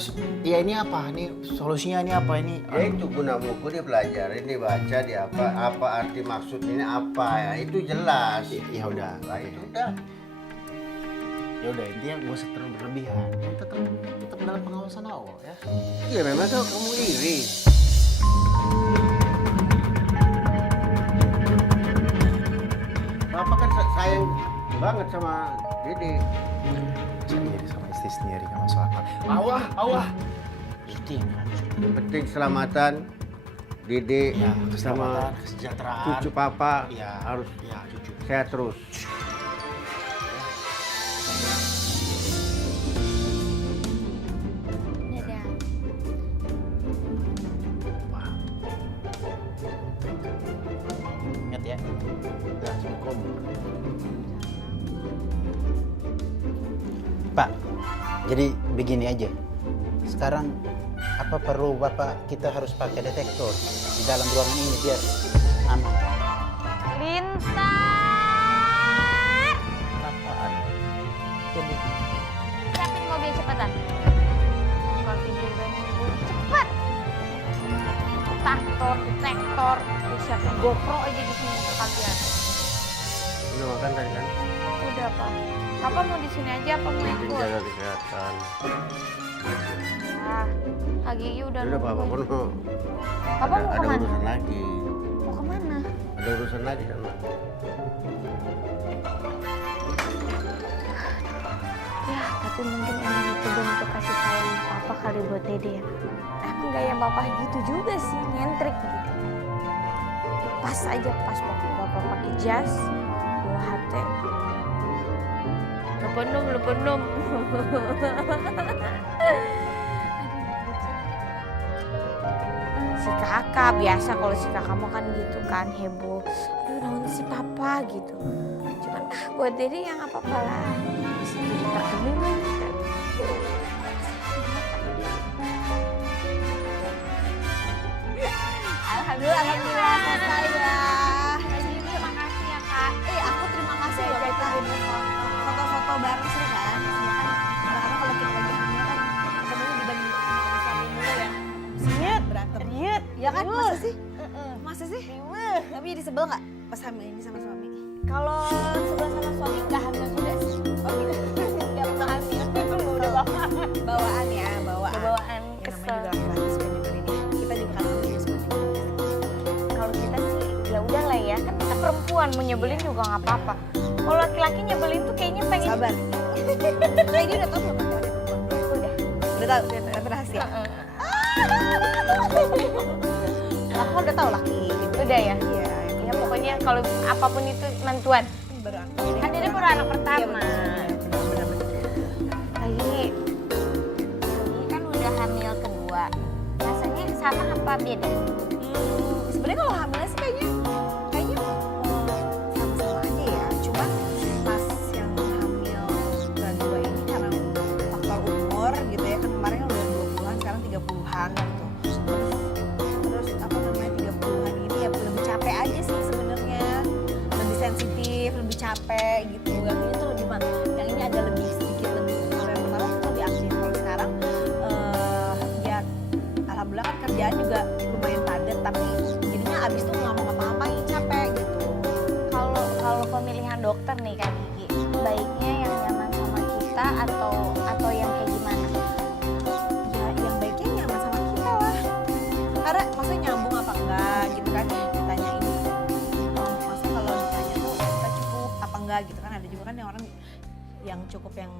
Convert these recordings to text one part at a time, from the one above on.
Terus ya ini apa? Ini solusinya ini apa ini? Ya itu guna buku dia belajarin, dia baca, dia apa arti maksud ini apa ya, itu jelas. Ya udah. Nah, itu udah. Ya udah intinya gue usah terlalu berlebihan. Tetap dalam pengawasan Allah ya. Iya memang tuh kamu iri. Papa kan sayang banget sama Dede. Sendiri sama istri sendiri nggak masuk akal. Allah. Itu yang harus. Yang penting keselamatan Dede Ya, sama keselamatan, kesejahteraan. cucu Papa Ya, harus ya cucu. sehat terus. Dadah. Ingat ya. Assalamualaikum. Pak, jadi begini aja. Sekarang apa perlu Bapak kita harus pakai detektor di dalam ruangan ini biar aman? Lintar. Apaan? Jadi Siapin mobil cepetan. Kalau tidur dan nunggu cepet. Detektor, detektor. Siapin GoPro aja di sini untuk kalian. Udah makan tadi kan? Udah Pak. Papa mau di sini aja apa mau ikut? Jaga kesehatan. Ah, Kak Gigi udah Udah Papa nungguin. penuh. Papa mau Ada kemana? urusan lagi. Mau kemana? Ada urusan lagi sama. Ya, tapi mungkin emang itu bentuk kasih sayang Papa kali buat Dede ya. Emang gaya Papa gitu juga sih, nyentrik gitu. Pas aja pas waktu Papa pakai jas, bawa HT. Lepenom. Si kakak biasa kalau si kakak mau kan gitu kan heboh. Aduh naon si Papa gitu. Cuman buat Dede yang apa-apa lah. Bisa jadi terkenal lagi kan. Alhamdulillah selesai ya. Terima kasih ya kak. Aku terima kasih loh kita foto-foto bareng seru kan. Kadang-kadang kalau kita lagi hamil kan ketemunya dibanding suami mulu ya. Siet berantem. Siet. Ya kan masa sih? Masa sih? Tapi jadi sebel nggak pas hamil ini sama suami? Kalau sebel sama suami nggak hamil juga sih. Oh gitu. Nggak pernah hamil. Udah bawaan. Bawaan ya, bawaan. Udah bawaan Ya, kesel. namanya juga laki-laki suka nyebelin. Kita juga kan hamil suka nyebelin. Kalau kita sih ya udah lah ya kan kita perempuan mau nyebelin juga nggak apa-apa. Kalau laki-laki nyebelin tuh kayaknya pengen. Sabar. Nah ini udah tau belum laki-laki perempuan? Udah. Udah tau, udah rahasia. Aku kan udah tau laki. Udah ya. Iya. Ya pokoknya kalau apapun itu nentuan. Baru Kan Dede baru anak pertama. Lagi kan udah hamil kedua. Rasanya sama apa beda? Sebenarnya kalau hamilnya sih kayaknya sama-sama aja ya. Cuman pas yang hamil bulan 2 ini karena faktor umur gitu ya. Kan kemarin udah 20-an, sekarang 30-an gitu. Terus apa namanya 30-an ini ya lebih capek aja sih sebenarnya. Lebih sensitif, lebih capek gitu. Ganggunya tuh lebih yang ini ada lebih sedikit lebih. Kalau yang pertama tuh lebih aktif. Kalau sekarang ya alhamdulillah kan kerjaan juga lumayan padat tapi jadinya abis tuh nggak mau ngapa-ngapain capek gitu. Kalau pemilihan dokter nih Kak Gigi, baiknya yang nyaman sama kita atau yang kayak gimana? Ya yang baiknya nyaman sama kita lah. Karena maksudnya nyambung apa enggak gitu kan ditanya ini. Maksudnya kalau ditanya tuh kita cukup apa enggak gitu kan ada juga kan yang orang yang cukup yang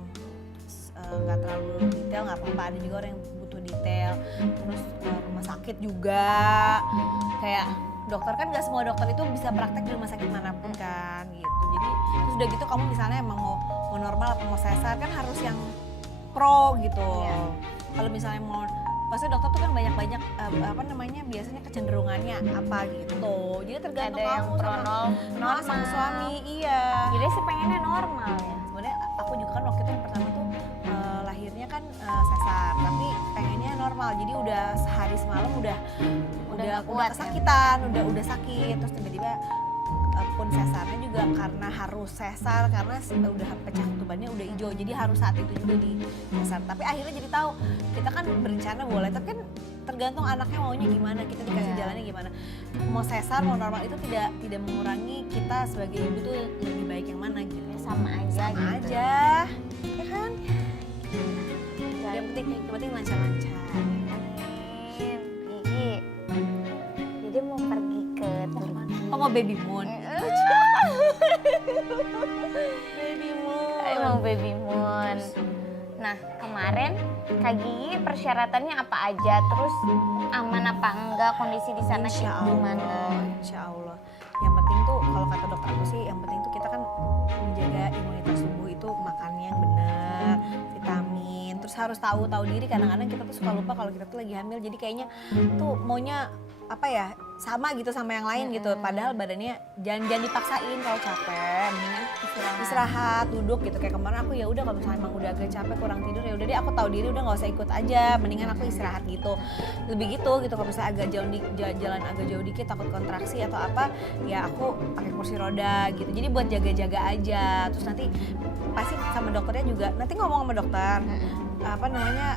nggak terlalu detail nggak apa-apa, ada juga orang yang butuh detail. Terus rumah sakit juga kayak dokter kan nggak semua dokter itu bisa praktek di rumah sakit manapun kan gitu. Jadi terus udah gitu kamu misalnya emang mau normal atau mau sesar kan harus yang pro gitu. Iya. Kalau misalnya mau pasti dokter tuh kan banyak apa namanya biasanya kecenderungannya apa gitu. Jadi tergantung Ada yang kamu pro sama normal. suami. Iya. Jadi sih pengennya normal ya. Sebenarnya aku juga kan waktu itu yang pertama tuh lahirnya kan sesar, tapi pengennya normal. Jadi udah sehari semalam udah nggak kuat ya? kesakitan, udah sakit, terus tiba-tiba pun sesarnya juga karena harus sesar karena udah pecah ketubannya udah hijau, jadi harus saat itu juga di sesar. Tapi akhirnya jadi tahu kita kan berencana boleh, tapi kan tergantung anaknya maunya gimana, kita dikasih jalannya gimana. Mau sesar mau normal itu tidak mengurangi kita sebagai ibu tuh lebih baik yang mana gitu. Sama aja Sama gitu. aja, ya kan? Yang penting lancar-lancar. Gigi, jadi mau pergi ke Turki. Oh mau baby moon? Baby moon. Emang baby moon. Nah kemarin Kak Gigi persyaratannya apa aja, terus aman apa enggak, kondisi di sana kayak gimana? Insya Allah. Yang penting tuh kalau kata dokter aku sih, yang penting tuh kita kan menjaga imunitas tubuh itu makannya yang benar, vitamin. Terus harus tahu diri, kadang-kadang kita tuh suka lupa kalau kita tuh lagi hamil. Jadi kayaknya tuh maunya apa ya, sama gitu sama yang lain gitu. Padahal badannya jangan dipaksain, kalau capek mendingan istirahat, duduk gitu. Kayak kemarin aku ya udah kalau misalnya emang udah agak capek kurang tidur ya udah deh aku tahu diri udah nggak usah ikut aja, mendingan aku istirahat gitu. Lebih gitu kalau misalnya agak jauh jalan agak jauh dikit takut kontraksi atau apa ya aku pakai kursi roda gitu. Jadi buat jaga-jaga aja. Terus nanti pasti sama dokternya juga nanti ngomong sama dokter apa namanya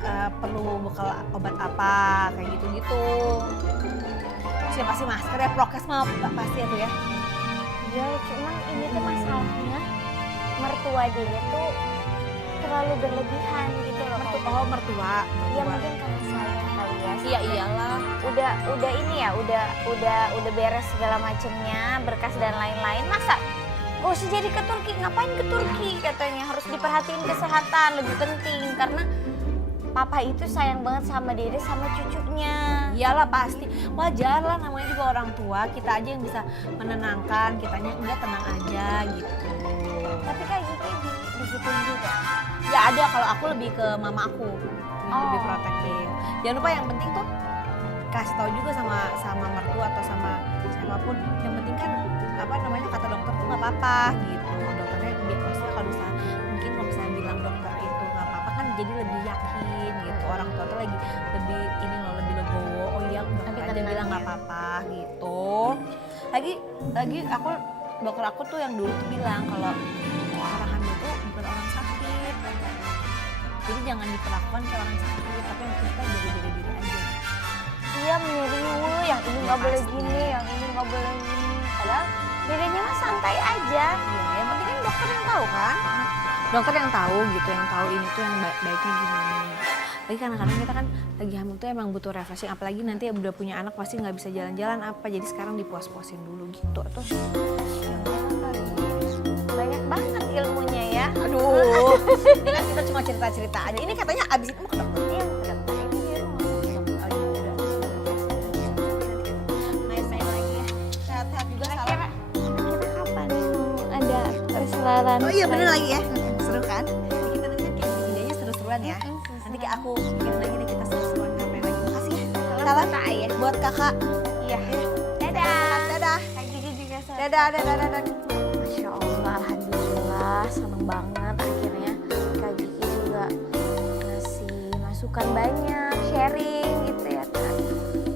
perlu bekal obat apa kayak gitu-gitu. Siapa sih masker ya, prokes mah pasti ya tuh ya. Ya cuman ini tuh masalahnya mertua dia tuh terlalu berlebihan gitu loh. Oh mertua. Ya mungkin karena sayang kali ya. Iya iyalah. Udah ini ya, udah beres segala macemnya, berkas dan lain-lain. Masa gak usah jadi ke Turki, ngapain ke Turki katanya, harus diperhatiin kesehatan, lebih penting karena papa itu sayang banget sama Dede sama cucunya. Iyalah pasti, wajar lah namanya juga orang tua, kita aja yang bisa menenangkan, kitanya enggak tenang aja gitu. Tapi kayak gitu digituin juga. Ya ada, kalau aku lebih ke mama aku, yang lebih protektif. Jangan lupa yang penting tuh kasih tahu juga sama mertua atau sama siapapun, yang penting kan apa namanya kata dokter tuh nggak apa-apa gitu. Dokternya biasanya kalau misalnya mungkin kalau misalnya bilang dokter itu nggak apa-apa kan jadi lebih yakin gitu. Orang tua tuh lagi lebih ini loh, lebih legowo. Oh iya dokter aja bilang nggak apa-apa gitu. Lagi dokter aku tuh yang dulu tuh bilang kalau orang hamil tuh bukan orang sakit. Jadi jangan diperlakukan kayak orang sakit, tapi yang kita jaga diri aja. Iya menyeriu, yang ini nggak boleh gini, yang ini nggak boleh gini. Padahal Dedenya mah santai aja. Iya, yang penting kan dokter yang tahu kan. Dokter yang tahu gitu, yang tahu ini tuh yang baiknya gimana. Tapi kadang-kadang kita kan lagi hamil tuh emang butuh refreshing, apalagi nanti udah punya anak pasti nggak bisa jalan-jalan apa. Jadi sekarang dipuas-puasin dulu gitu. Terus Banyak banget ilmunya ya. aduh, ini kan kita cuma cerita-cerita aja. Ini katanya abis itu mau ke dokter. Iya, ke dokter ini dia mau. Oh iya udah. Main-main lagi ya. Sehat-sehat juga salam. Kira-kira kapan ada perselarahan? Oh iya bener lagi ya. Seru kan? Jadi kita nanti kayak idenya seru-seruan ya. Nanti kayak aku bikin lagi nih kita seru-seruan ngapain lagi. Makasih ya. Salam ya. buat kakak. Iya. Dadah. Dadah. Kak Gigi juga salam. Dadah. Masya Allah, alhamdulillah, seneng banget akhirnya Kak Gigi juga ngasih masukan banyak, sharing gitu ya kan.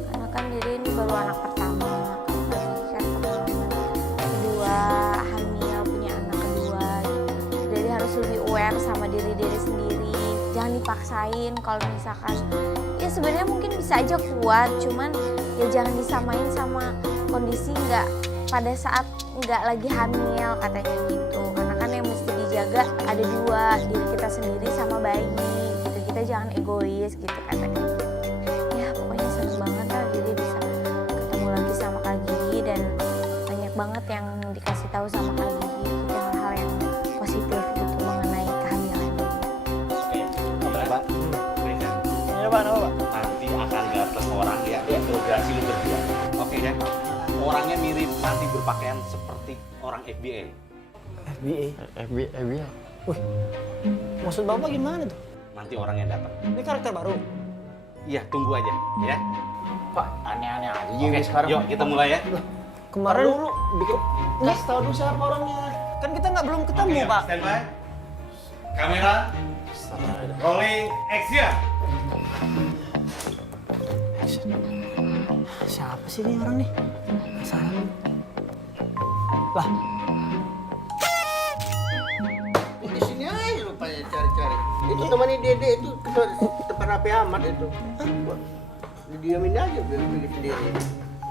Karena kan Dede ini baru anak pertama, kalau Kak Gigi kan pengalaman kedua, hamil, punya anak kedua gitu. Dede harus lebih aware sama diri Dede sendiri, jangan dipaksain kalau misalkan ya sebenarnya mungkin bisa aja kuat, cuman ya jangan disamain sama kondisi nggak pada saat nggak lagi hamil katanya gitu. Karena kan yang mesti dijaga ada dua, diri kita sendiri sama bayi gitu. Kita jangan egois gitu katanya. Ya pokoknya seneng banget lah jadi bisa ketemu lagi sama Kak Gigi dan banyak banget yang dikasih tahu sama Kak Gigi gitu, hal-hal yang positif gitu mengenai kehamilan. Pak. Ini Pak, nama Pak. Nanti akan dapet orang ya interogasi lu berdua. Oke kan? Orangnya mirip, nanti berpakaian seperti orang FBI. FBI. Wih, maksud Bapak gimana tuh? Nanti orangnya datang. Ini karakter baru. Iya, tunggu aja ya. Pak, aneh-aneh aja Oke, ini sekarang. yuk kita mulai ya. Kemarin dulu bikin kasih tahu dulu siapa orangnya. Kan kita belum ketemu, Oke, Pak. Standby. Kamera. Rolling action. Siapa sih ini orang nih? Penasaran. Lah, Di sini aja rupanya cari-cari. Itu temannya Dede itu tempat rapi amat itu. Didiamin aja biar pilih sendiri.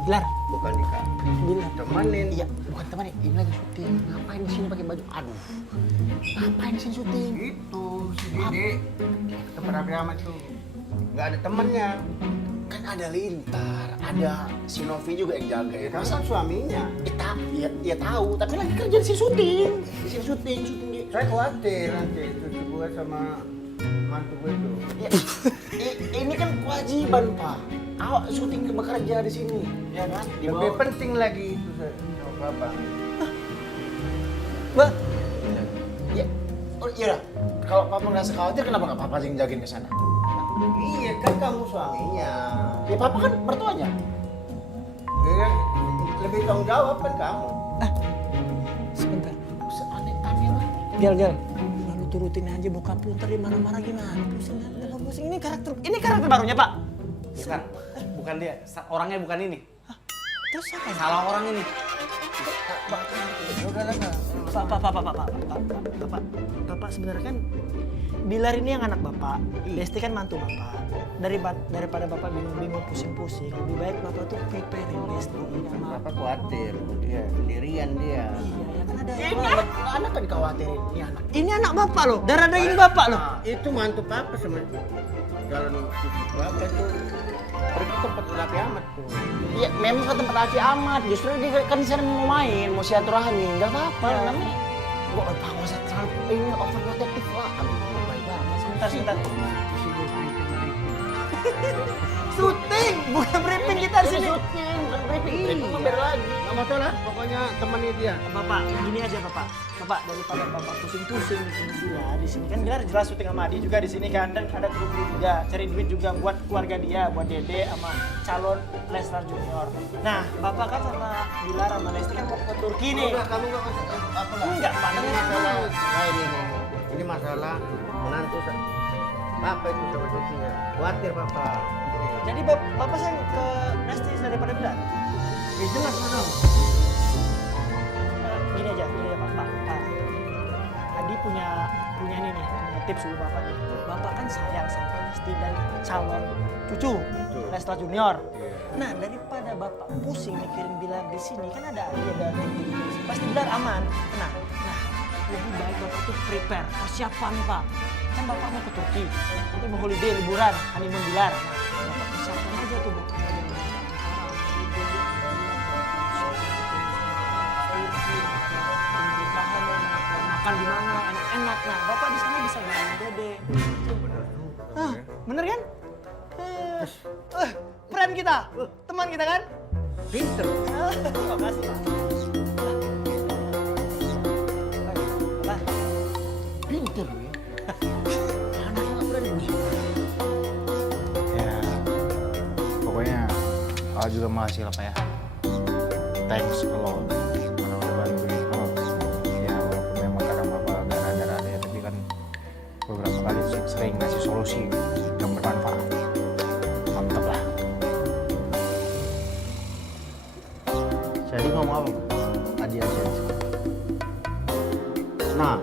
Bilar. Bukan Dika. Bilar. Temenin. Iya, bukan teman ini lagi syuting. Ngapain di sini pakai baju? Aduh. Ngapain di sini syuting? Itu si Dede tempat rapi amat tuh. Nggak ada temennya. Kan ada Lintar, ada si Novi juga yang jaga ya. Kamu kan suaminya. Ya tahu, tapi lagi kerja di sini syuting. Di sini syuting di. Saya khawatir nanti cucu gue sama mantu gue itu. Ya, ini kan kewajiban Pak. Awak syuting bekerja di sini, ya kan? Di Lebih bawah. penting lagi itu sama Bapak. Mbak. Ya, oh iya dah. Kalau Papa ngerasa khawatir, kenapa nggak Papa yang jagain ke sana? Iya kan kamu suaminya. Ya Papa kan mertuanya. Ya, lebih tanggung jawab kan kamu. Sebentar. Aneh-aneh Bang. Gel. Lalu turutin aja bokap lu, ntar dia marah-marah gimana? Pusing. Ini karakter barunya Pak. Bukan, bukan dia. Orangnya bukan ini. Terus siapa? Salah orang ini. Udah lah Kak. Bapak sebenarnya kan Bilar ini yang anak bapak, Lesti kan mantu bapak. Daripada bapak bingung-bingung, pusing-pusing, lebih baik bapak tuh preparein Lesti sama. Bapak khawatir dia sendirian dia. Iya, ya kan ada. Ini anak kan dikhawatirin, ini anak. Ini anak bapak loh, darah daging bapak loh. Itu mantu Papa sama calon cucu Bapak itu pergi ke tempat rapi amat tuh. Iya, memang ke tempat Aci amat. Justru dia kan di sana mau main, mau silaturahmi, nggak apa-apa. Namanya, gua nggak usah terlalu ini overprotective lah. Aduh, baik banget. Sebentar. Syuting, bukan briefing kita di sini. Syuting, bukan briefing mah beda lagi. Nggak masalah, pokoknya temannya dia. Bapak, gini aja bapak. Bapak daripada bapak pusing-pusing bikin Bilar di sini kan Bilar jelas syuting sama Adi juga di sini kan, dan ada kru juga cari duit juga buat keluarga dia, buat Dede sama calon Leslar Junior. Nah, bapak kan sama Bilar sama Lesti kan mau ke Turki nih. Udah, kamu nggak usah apa lah. Enggak, Pak. Ini masalah, ini masalah menantu Bapak itu sama cucunya. Khawatir Bapak. Jadi bapak sayang ke Lesti daripada Bilar. Ya jelas dong. Gini aja Pak. Adi punya ini nih, punya tips dulu bapak nih. Bapak kan sayang sama Lesti dan calon cucu Leslar Junior. Nah, daripada bapak pusing mikirin Bilar di sini, kan ada Adi, ada Titi. Pasti Bilar aman. Nah, lebih baik bapak tuh prepare, persiapan Pak. Kan bapak mau ke Turki, nanti mau holiday, liburan, honeymoon Bilar. Nah, bapak persiapan aja tuh buat makan di mana enak-enak. Nah, bapak di sana bisa ngalamin Dede. Bener kan? Friend kita, teman kita kan? Pinter. Makasih Pak. Pak, Pinter ya. Anaknya nggak berani begitu. Ya, pokoknya Al juga makasih lah Pak ya. Thanks a lot. Karena udah bantuin Al. Ya walaupun memang kadang Bapak gara-gara ya, tapi kan beberapa kali sering ngasih solusi yang bermanfaat. Mantap lah. Jadi ngomong apa Pak? Adi aja. Nah,